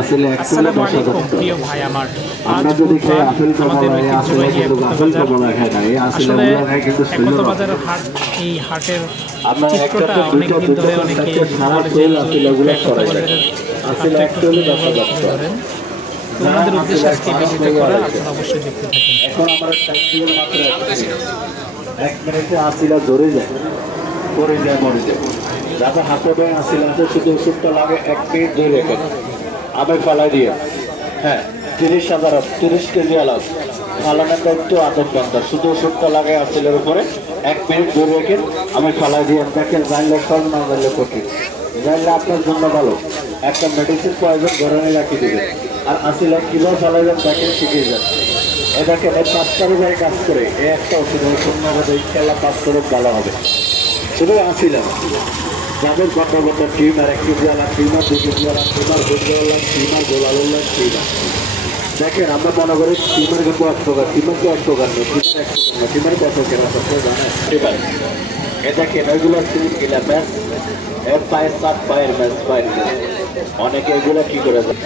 আসসালামু আলাইকুম প্রিয় ভাই আমার। আজ বুধবার আমাদের ঐতিহ্যবাহী একতা বাজারের হাট। এই হাটের চিত্রটা অনেকদিন ধরে অনেকে বলে যে একতা বাজারের হাটটা একটু সুন্দরভাবে তুলে ধরেন। তো ওনাদের উদ্দেশ্যে আজকে ভিডিওটা করা, আপনারা অবশ্যই দেখতে থাকেন। এখন আমরা এক মিনিটে আসিলা ধরে যায় পরে যায় মরে যায়। যাদের হাতে বয়ে আসিলা তো শুধু ওষুধটা লাগে 1 মিনিট ধরে রেখে আমি ফালাই দিয়ে। হ্যাঁ 30 কেজি আলাদা ফালানোর দায়িত্ব আদর বান্দার। শুধু ওষুধটা লাগে আসিলের উপরে 1 মিনিট ধরে রেখে আমি ফালাই দিয়ে। দেখেন জানলে সব না জানলে কঠিন, জানলে আপনার জন্য ভালো। একটা মেডিসিন প্রয়োজন ঘরে নিয়ে রাখি দেবেন। আর আসিলা কীভাবে ফালাই যান দেখেন শিখে যান। এ দেখেন এই 5 তারিখে কাজ করে এই একটা ওষুধ শূন্যভাবে খেলা 5 তারিখ ভালো হবে। শুধু আসিলাম যাদের গত টিউমার 1 কেজি আলা টিউমার 2 কেজি আলা টিউমার গোলওয়ালা টিউমার গোলালুল্লা টিউমার। দেখেন আমরা মনে করি টিউমার কিন্তু 1 টাকা, টিউমার তো 1 টাকা নেই, টিউমার 1 টাকা না, টিউমার কত কেনা সবটা জানেন। এবার এ দেখেন এগুলো সিলিপ গিলা ম্যাচ এর পায়ের 7 পায়ের ম্যাচ পায়ের ম্যাচ। অনেকে এগুলো কি করে যায়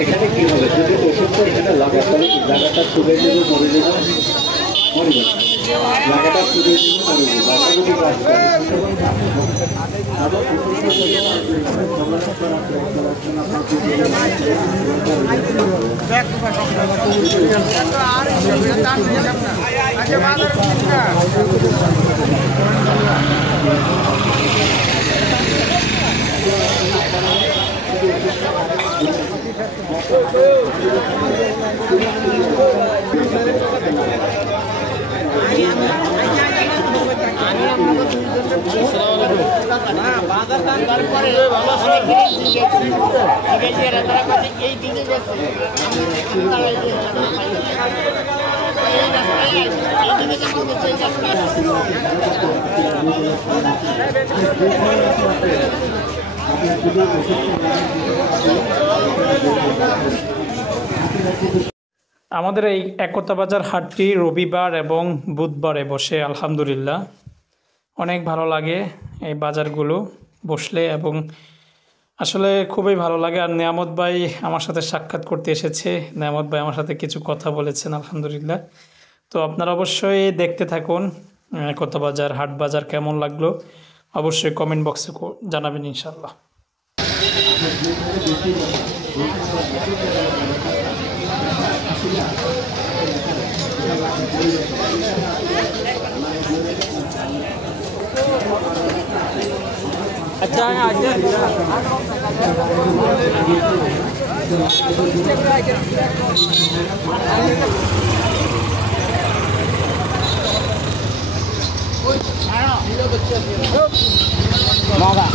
এখানে কি হবে যদি ওষুধটা এখানে লাগাতে জায়গাটা ছুটে দিলে মরে যাবে, মরে যাবে। জায়গাটা ছুটে দিলে মরে যাবে। জায়গা যদি কাজ করে আমাদের এই একতা বাজার হাটটি রবিবার এবং বুধবারে বসে। আলহামদুলিল্লাহ অনেক ভালো লাগে এই বাজারগুলো বসলে, এবং আসলে খুবই ভালো লাগে। আর নিয়ামত ভাই আমার সাথে সাক্ষাৎ করতে এসেছে, নিয়ামত ভাই আমার সাথে কিছু কথা বলেছেন আলহামদুলিল্লাহ। তো আপনারা অবশ্যই দেখতে থাকুন একতা বাজার হাট বাজার কেমন লাগলো অবশ্যই কমেন্ট বক্সে জানাবেন ইনশাল্লাহ। अच्छा मागा